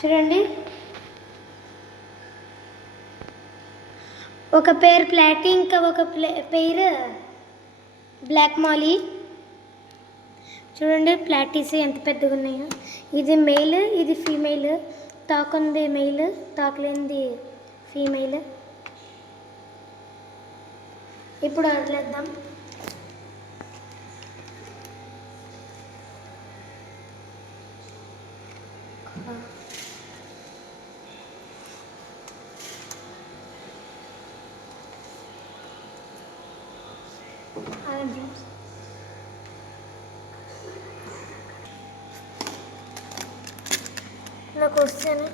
చూడండి, ఒక పేర్ ప్లాటీ, ఇంకా ఒక పేర్ బ్లాక్ మాలీ. చూడండి ప్లాటీస్ ఎంత పెద్దగా ఉన్నాయో. ఇది మేల్, ఇది ఫీమేల్. తాకుంది మేల్, తాకలేనిది ఫీమేల్. ఇప్పుడు వదిలేద్దాం. నాకు వస్తాను.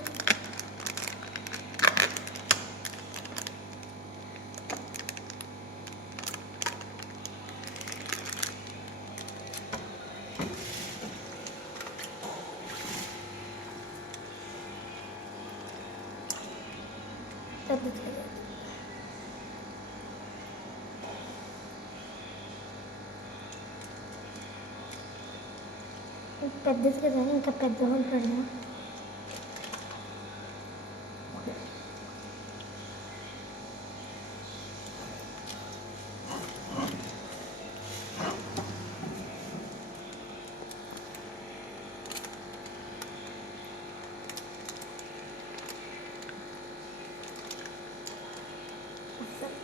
పెద్దది కదా, ఇంకా పెద్ద హోల్ పెడదాం.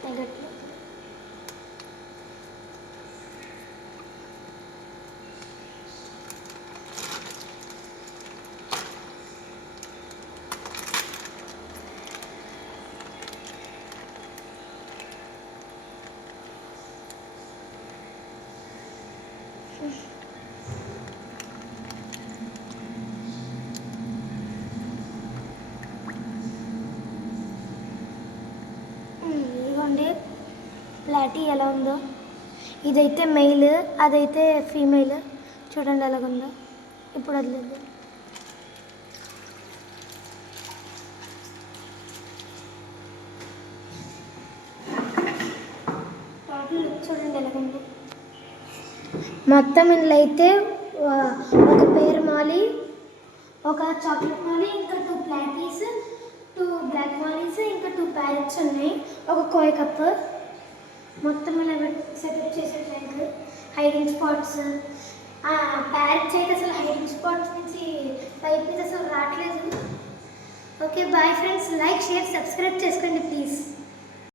తగ్గట్లేదు. ఇదిగోండి ప్లాటీ ఎలా ఉందో. ఇదైతే మెయిల్, అదైతే ఫీమేల్. చూడండి ఎలాగుందో. ఇప్పుడు వదిలేదు. చూడండి ఎలాగుందో. మొత్తం ఇందులో అయితే ఒక పేర్ మాలీ, ఒక చాక్లెట్ మాలీ, ఇంకా 2 ప్లాటీస్, 2 బ్లాక్ మాలీస్, ఇంకా 2 ప్యారెట్స్ ఉన్నాయి. ఒక కోయ్ కప్. మొత్తం ఇలా సెటప్ చేసే ట్యాంక్. Hiding spots. ప్యారెట్స్ అయితే అసలు హైడింగ్ స్పాట్స్ నుంచి పైప్ నుంచి అసలు రావట్లేదు. Okay bye friends. Like, share, subscribe చేసుకోండి ప్లీజ్.